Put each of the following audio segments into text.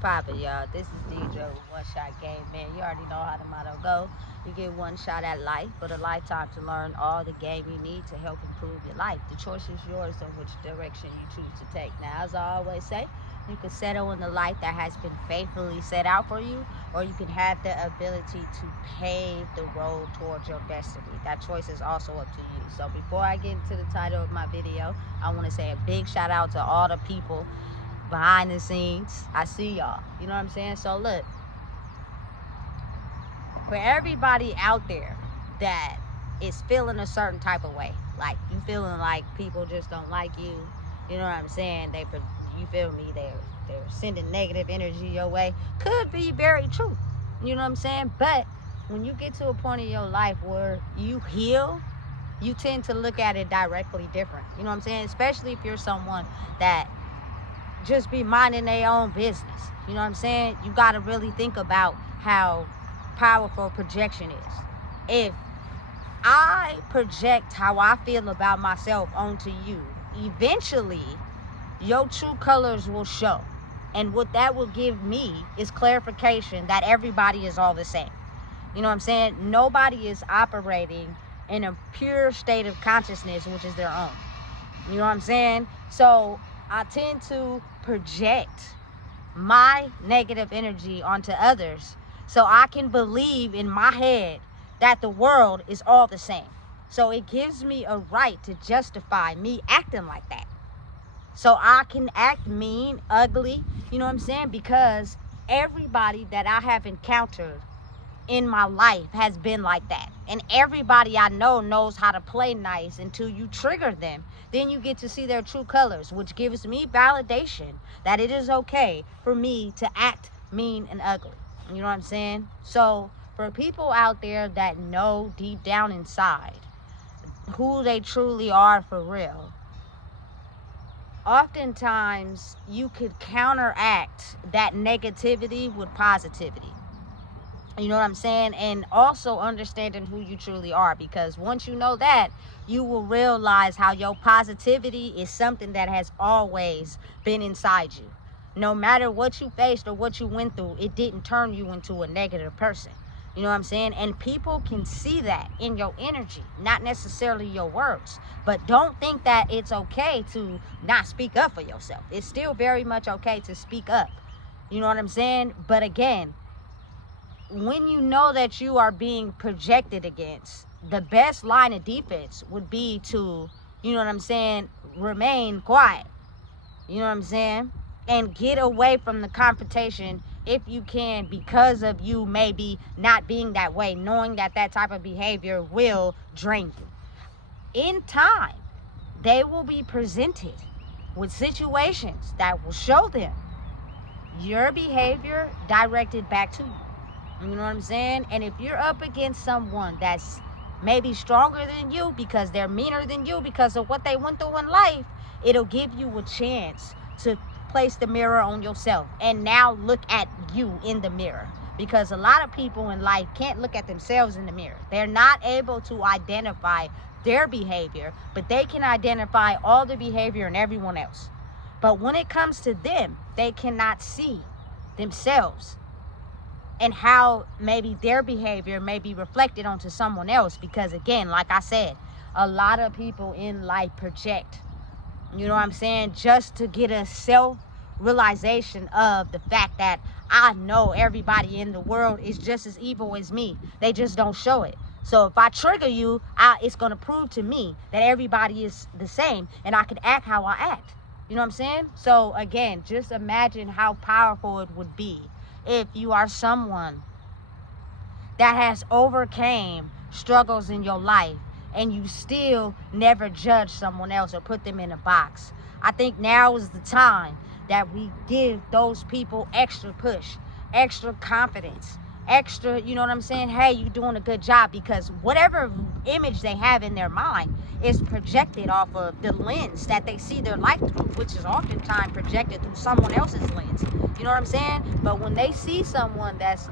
poppin', y'all? This is DJ with One Shot Game, man. You already know how the motto go. You get one shot at life, but a lifetime to learn all the game you need to help improve your life. The choice is yours on which direction you choose to take. Now, as I always say, you can settle in the life that has been faithfully set out for you, or you can have the ability to pave the road towards your destiny. That choice is also up to you. So before I get into the title of my video, I want to say a big shout out to all the people behind the scenes. I see y'all. You know what I'm saying? So look, for everybody out there that is feeling a certain type of way, like you feeling like people just don't like you, you know what I'm saying? You feel me? They're sending negative energy your way. Could be very true. You know what I'm saying? But when you get to a point in your life where you heal, you tend to look at it directly different. You know what I'm saying? Especially if you're someone that just be minding their own business. You know what I'm saying? You got to really think about how powerful projection is. If I project how I feel about myself onto you, eventually your true colors will show. And what that will give me is clarification that everybody is all the same. You know what I'm saying? Nobody is operating in a pure state of consciousness, which is their own. You know what I'm saying? So I tend to project my negative energy onto others so I can believe in my head that the world is all the same. So it gives me a right to justify me acting like that. So I can act mean, ugly, you know what I'm saying? Because everybody that I have encountered in my life has been like that. And everybody I know knows how to play nice until you trigger them. Then you get to see their true colors, which gives me validation that it is okay for me to act mean and ugly. You know what I'm saying? So for people out there that know deep down inside who they truly are for real, oftentimes you could counteract that negativity with positivity. You know what I'm saying? And also understanding who you truly are, because once you know that, you will realize how your positivity is something that has always been inside you. No matter what you faced or what you went through, it didn't turn you into a negative person. You know what I'm saying? And people can see that in your energy, not necessarily your words. But don't think that it's okay to not speak up for yourself. It's still very much okay to speak up. You know what I'm saying? But again, when you know that you are being projected against, the best line of defense would be to, you know what I'm saying, remain quiet. You know what I'm saying? And get away from the confrontation if you can, because of you maybe not being that way, knowing that that type of behavior will drain you. In time, they will be presented with situations that will show them your behavior directed back to you. You know what I'm saying? And if you're up against someone that's maybe stronger than you because they're meaner than you because of what they went through in life, it'll give you a chance to place the mirror on yourself and now look at you in the mirror. Because a lot of people in life can't look at themselves in the mirror. They're not able to identify their behavior, but they can identify all the behavior in everyone else. But when it comes to them, they cannot see themselves and how maybe their behavior may be reflected onto someone else. Because again, like I said, a lot of people in life project, you know what I'm saying, just to get a self-realization of the fact that I know everybody in the world is just as evil as me. They just don't show it. So if I trigger you, it's going to prove to me that everybody is the same and I can act how I act. You know what I'm saying? So again, just imagine how powerful it would be if you are someone that has overcame struggles in your life and you still never judge someone else or put them in a box. I think now is the time that we give those people extra push, extra confidence, extra, you know what I'm saying? Hey, you're doing a good job, because whatever image they have in their mind is projected off of the lens that they see their life through, which is oftentimes projected through someone else's lens. You know what I'm saying? But when they see someone that's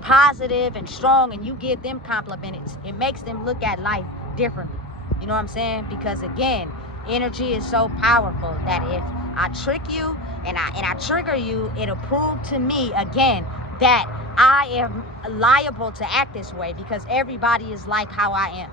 positive and strong and you give them compliments, it makes them look at life differently. You know what I'm saying? Because again, energy is so powerful that if I trick you and I trigger you, it'll prove to me again that I am liable to act this way because everybody is like how I am.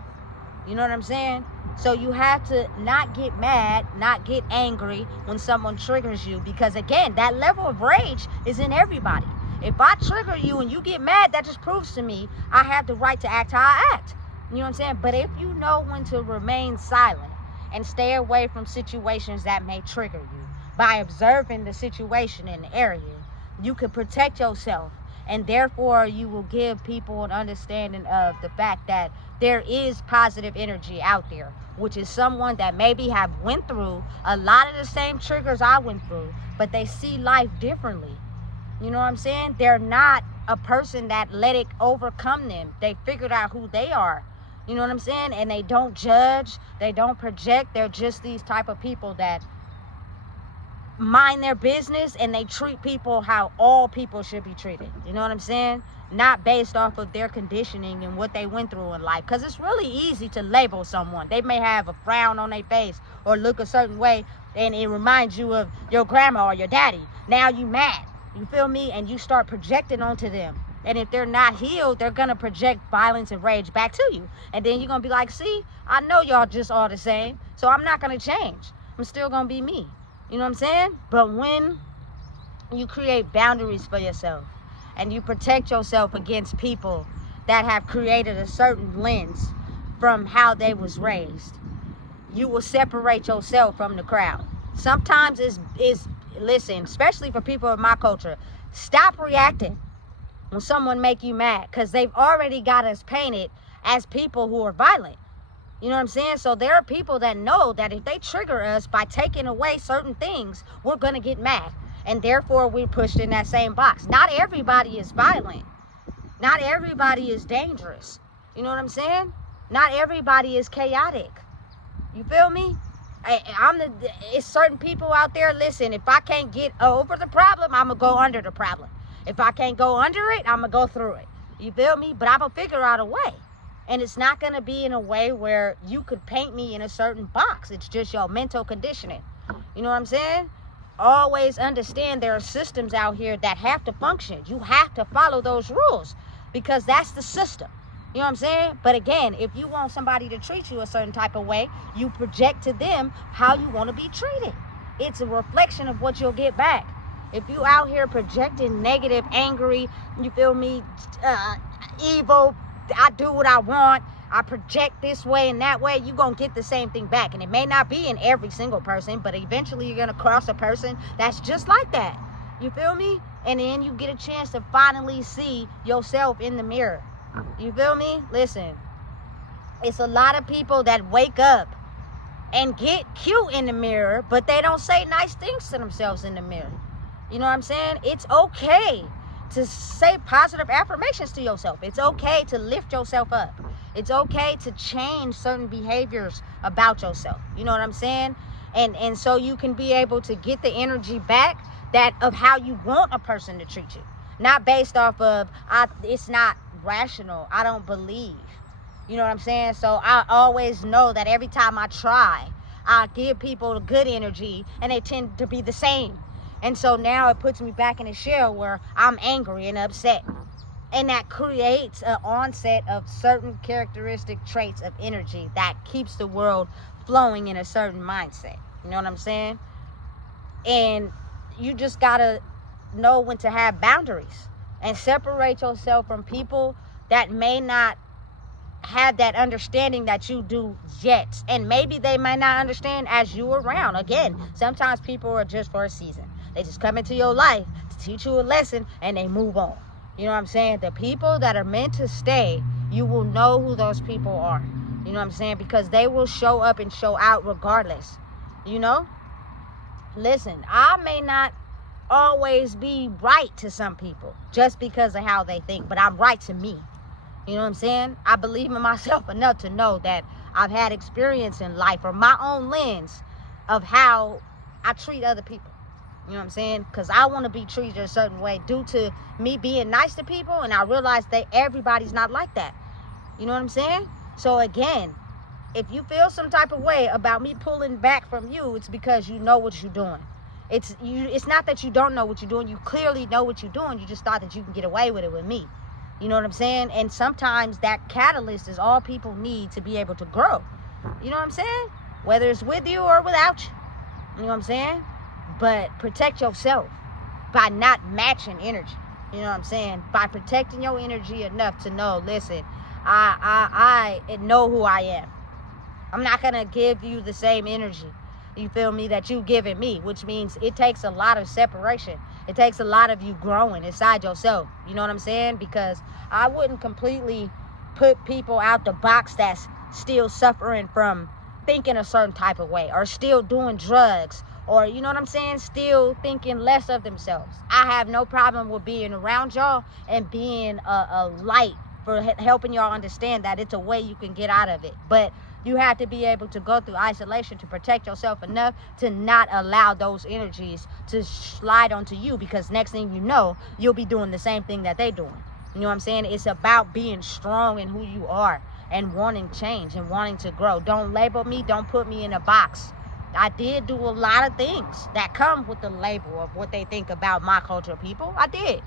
You know what I'm saying? So you have to not get mad, not get angry when someone triggers you, because again, that level of rage is in everybody. If I trigger you and you get mad, that just proves to me I have the right to act how I act. You know what I'm saying? But if you know when to remain silent and stay away from situations that may trigger you, by observing the situation in the area, you can protect yourself, and therefore you will give people an understanding of the fact that there is positive energy out there, which is someone that maybe have went through a lot of the same triggers I went through, but they see life differently. You know what I'm saying? They're not a person that let it overcome them. They figured out who they are. You know what I'm saying? And they don't judge, they don't project. They're just these type of people that mind their business, and they treat people how all people should be treated. You know what I'm saying? Not based off of their conditioning and what they went through in life, because it's really easy to label someone. They may have a frown on their face or look a certain way, and it reminds you of your grandma or your daddy. Now you mad, you feel me? And you start projecting onto them, and if they're not healed, they're gonna project violence and rage back to you, and then you're gonna be like, see, I know y'all just all the same, so I'm not gonna change. I'm still gonna be me. You know what I'm saying? But when you create boundaries for yourself and you protect yourself against people that have created a certain lens from how they was raised, you will separate yourself from the crowd. Sometimes it's listen, especially for people of my culture, stop reacting when someone make you mad, because they've already got us painted as people who are violent. You know what I'm saying? So there are people that know that if they trigger us by taking away certain things, we're going to get mad. And therefore, we're pushed in that same box. Not everybody is violent. Not everybody is dangerous. You know what I'm saying? Not everybody is chaotic. You feel me? It's certain people out there, listen, if I can't get over the problem, I'm going to go under the problem. If I can't go under it, I'm going to go through it. You feel me? But I'm going to figure out a way. And it's not going to be in a way where you could paint me in a certain box. It's just your mental conditioning. You know what I'm saying? Always understand there are systems out here that have to function. You have to follow those rules because that's the system. You know what I'm saying? But again, if you want somebody to treat you a certain type of way, you project to them how you want to be treated. It's a reflection of what you'll get back. If you out here projecting negative, angry, you feel me, evil, I do what I want, I project this way and that way, you're going to get the same thing back. And it may not be in every single person, but eventually you're going to cross a person that's just like that. You feel me? And then you get a chance to finally see yourself in the mirror. You feel me? Listen, it's a lot of people that wake up and get cute in the mirror, but they don't say nice things to themselves in the mirror. You know what I'm saying? It's okay to say positive affirmations to yourself. It's okay to lift yourself up. It's okay to change certain behaviors about yourself. You know what I'm saying? And so you can be able to get the energy back that of how you want a person to treat you. Not based off of, it's not rational. I don't believe. You know what I'm saying? So I always know that every time I try, I give people good energy and they tend to be the same. And so now it puts me back in a shell where I'm angry and upset. And that creates an onset of certain characteristic traits of energy that keeps the world flowing in a certain mindset. You know what I'm saying? And you just gotta know when to have boundaries and separate yourself from people that may not have that understanding that you do yet. And maybe they might not understand as you around. Again, sometimes people are just for a season. They just come into your life to teach you a lesson and they move on. You know what I'm saying? The people that are meant to stay, you will know who those people are. You know what I'm saying? Because they will show up and show out regardless. You know? Listen, I may not always be right to some people just because of how they think, but I'm right to me. You know what I'm saying? I believe in myself enough to know that I've had experience in life or my own lens of how I treat other people. You know what I'm saying? Because I want to be treated a certain way due to me being nice to people, and I realize that everybody's not like that. You know what I'm saying? So again, if you feel some type of way about me pulling back from you, it's because you know what you're doing. It's not that you don't know what you're doing. You clearly know what you're doing. You just thought that you can get away with it with me. You know what I'm saying? And sometimes that catalyst is all people need to be able to grow. You know what I'm saying? Whether it's with you or without you. You know what I'm saying? But protect yourself by not matching energy. You know what I'm saying? By protecting your energy enough to know, listen, I know who I am. I'm not going to give you the same energy, you feel me, that you giving me, which means it takes a lot of separation. It takes a lot of you growing inside yourself. You know what I'm saying? Because I wouldn't completely put people out the box that's still suffering from thinking a certain type of way or still doing drugs or, you know what I'm saying, still thinking less of themselves. I have no problem with being around y'all and being a light for helping y'all understand that it's a way you can get out of it. But you have to be able to go through isolation to protect yourself enough to not allow those energies to slide onto you, because next thing you know, you'll be doing the same thing that they're doing. You know what I'm saying? It's about being strong in who you are and wanting change and wanting to grow. Don't label me. Don't put me in a box. I did do a lot of things that come with the label of what they think about my culture of people. I did.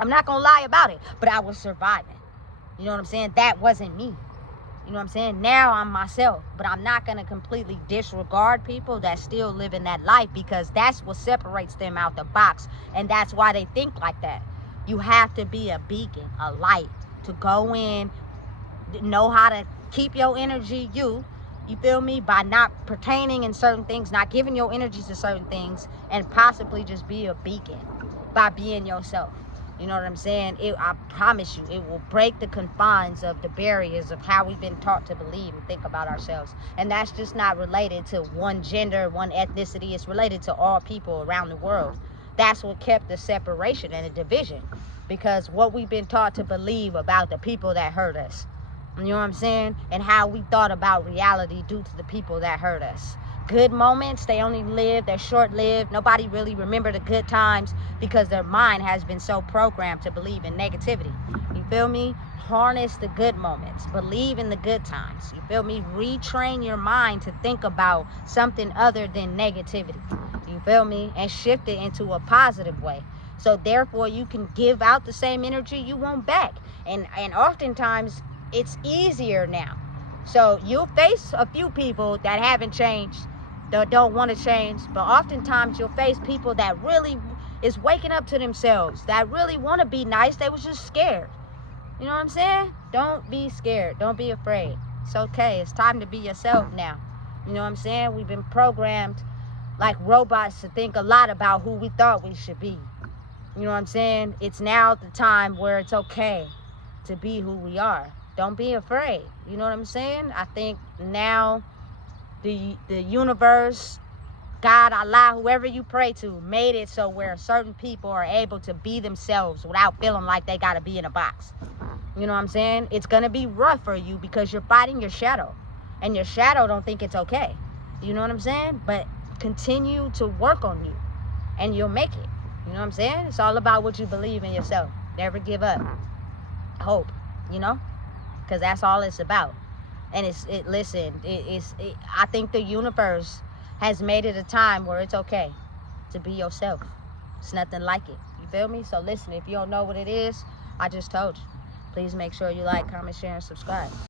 I'm not going to lie about it, but I was surviving. You know what I'm saying? That wasn't me. You know what I'm saying? Now I'm myself, but I'm not going to completely disregard people that still live in that life, because that's what separates them out the box. And that's why they think like that. You have to be a beacon, a light, to go in, know how to keep your energy, you feel me, by not pertaining in certain things, not giving your energy to certain things, and possibly just be a beacon by being yourself. You know what I'm saying? I promise you, it will break the confines of the barriers of how we've been taught to believe and think about ourselves. And that's just not related to one gender, one ethnicity. It's related to all people around the world. That's what kept the separation and the division, because what we've been taught to believe about the people that hurt us. You know what I'm saying? And how we thought about reality due to the people that hurt us. Good moments, they only live, they're short-lived. Nobody really remember the good times because their mind has been so programmed to believe in negativity. You feel me? Harness the good moments. Believe in the good times. You feel me? Retrain your mind to think about something other than negativity. You feel me? And shift it into a positive way. So therefore, you can give out the same energy you want back. And oftentimes, it's easier now. So you'll face a few people that haven't changed, that don't want to change, but oftentimes you'll face people that really is waking up to themselves, that really want to be nice. They was just scared. You know what I'm saying? Don't be scared. Don't be afraid. It's okay. It's time to be yourself now. You know what I'm saying? We've been programmed like robots to think a lot about who we thought we should be. You know what I'm saying? It's now the time where it's okay to be who we are. Don't be afraid. You know what I'm saying? I think now the universe, God, Allah, whoever you pray to, made it so where certain people are able to be themselves without feeling like they got to be in a box. You know what I'm saying? It's going to be rough for you because you're fighting your shadow. And your shadow don't think it's okay. You know what I'm saying? But continue to work on you and you'll make it. You know what I'm saying? It's all about what you believe in yourself. Never give up. Hope, you know? Because that's all it's about. And I think the universe has made it a time where it's okay to be yourself. It's nothing like it. You feel me? So listen, if you don't know what it is, I just told you. Please make sure you like, comment, share, and subscribe.